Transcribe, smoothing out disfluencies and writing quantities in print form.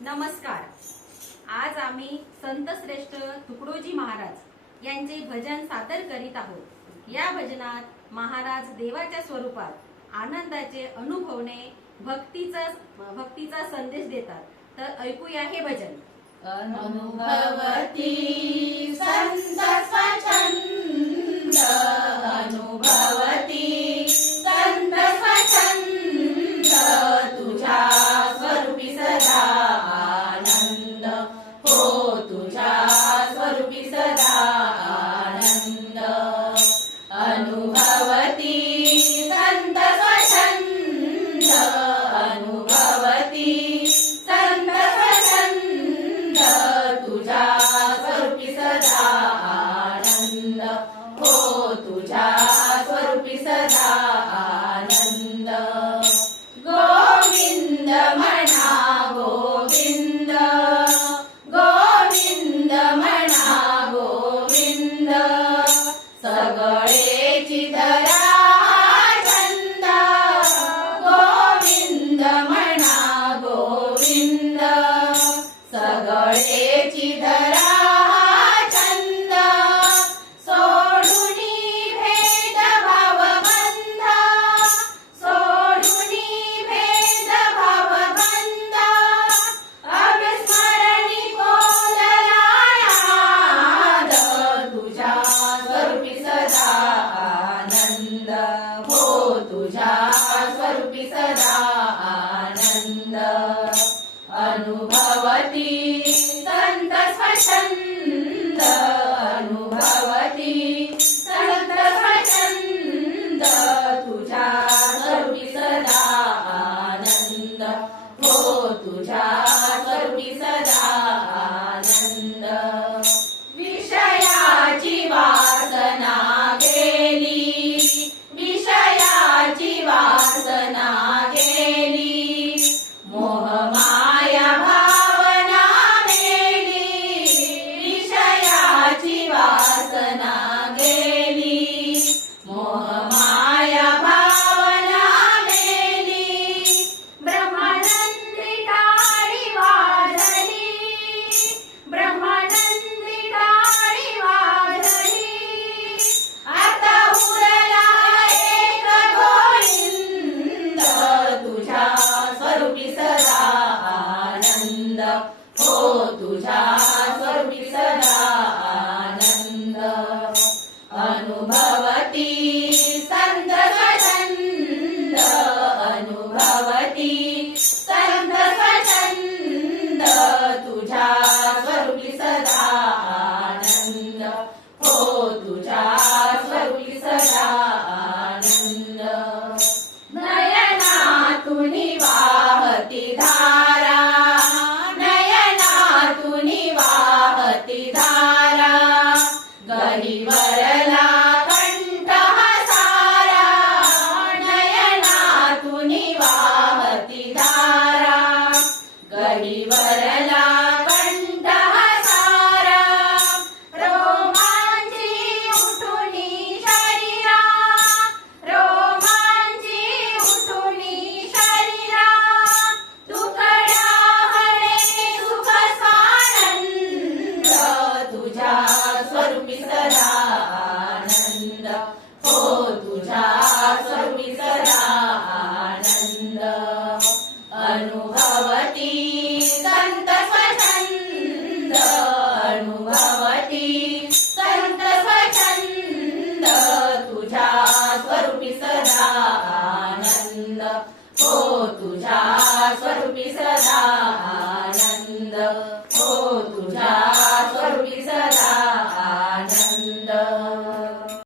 नमस्कार। आज आम्ही संत श्रेष्ठ तुकडोजी महाराज यांचे भजन सादर करीत आहोत। या भजनात महाराज देवाच्या स्वरूपात आनंदाचे अनुभवणे भक्तीचा संदेश देतात। तर ऐकूया हे भजन। अनुभवती संत स्वच्छंद, अनुभवती संत स्वच्छंद, तुझ्या स्वरूपी सदा आनंद, हो तुझ्या स्वरूपी सदा आनंद। अनुभवती संत स्वच्छंद, अनुभवती संत स्वच्छंद, तुझ्या स्वरूपी सदा आनंद, हो तुझ्या स्वरूपी सदा आनंद। गोविंद म्हणा गोविंद, गोविंद म्हणा गोविंद, सगळेची धरा छंद। गोविंद म्हणा गोविंद, सगळेची धरा छंद। सोडूनी भेद भावबंध, सोडूनी भेद भावबंध, अविस्मरणी कोदलायाद, तुझ्या स्वरूपी सदा आनंद, हो तुझ्या स्वरूपी सदा आनंद। अनुभवती संत स्वच्छंद, अनुभवती संत स्वच्छंद, तुझ्या स्वरूपी सदा आनंद, हो तुझ्या स्वरूपी सदा आनंद। विषयाची वासना गेली, विषयाची वासना गेली, मोहमाया भावना मेली, विषयाची वासना गेली, मोहमाया भावना मेली। ब्रह्मानंदी टाळी वाजली, ब्रह्मानंदी टाळी वाजली, आता उरला एक गोविंद, तुझ्या स्वरूपी सदा आनंद, हो तुझ्या स्वरूपी सदा आनंद। अनुभवती संत स्वच्छंद, अनुभवती संत स्वच्छंद, तुझ्या स्वरूपी सदा आनंद, हो तुझ्या स्वरूपी सदा आनंद। नयनातून वाहती धारा, नयनातून वाहती धारा, गहिवरला कंठ हसारा, नयनातून वाहती धारा, गहिवरला कंठ हसारा। रोमांची उठुनी शरीरा, रोमांची उठुनी शरीरा, तुकड्या हरे सुख सानंद, तुझ्या स्वरूपी सदा आनंद, हो तुझ्या स्वरूपी सदा आनंद। अनुभवती संत स्वच्छंद, अनुभवती संत स्वच्छंद, तुझ्या स्वरूपी सदा आनंद, हो तुझ्या स्वरूपी सदा आनंद।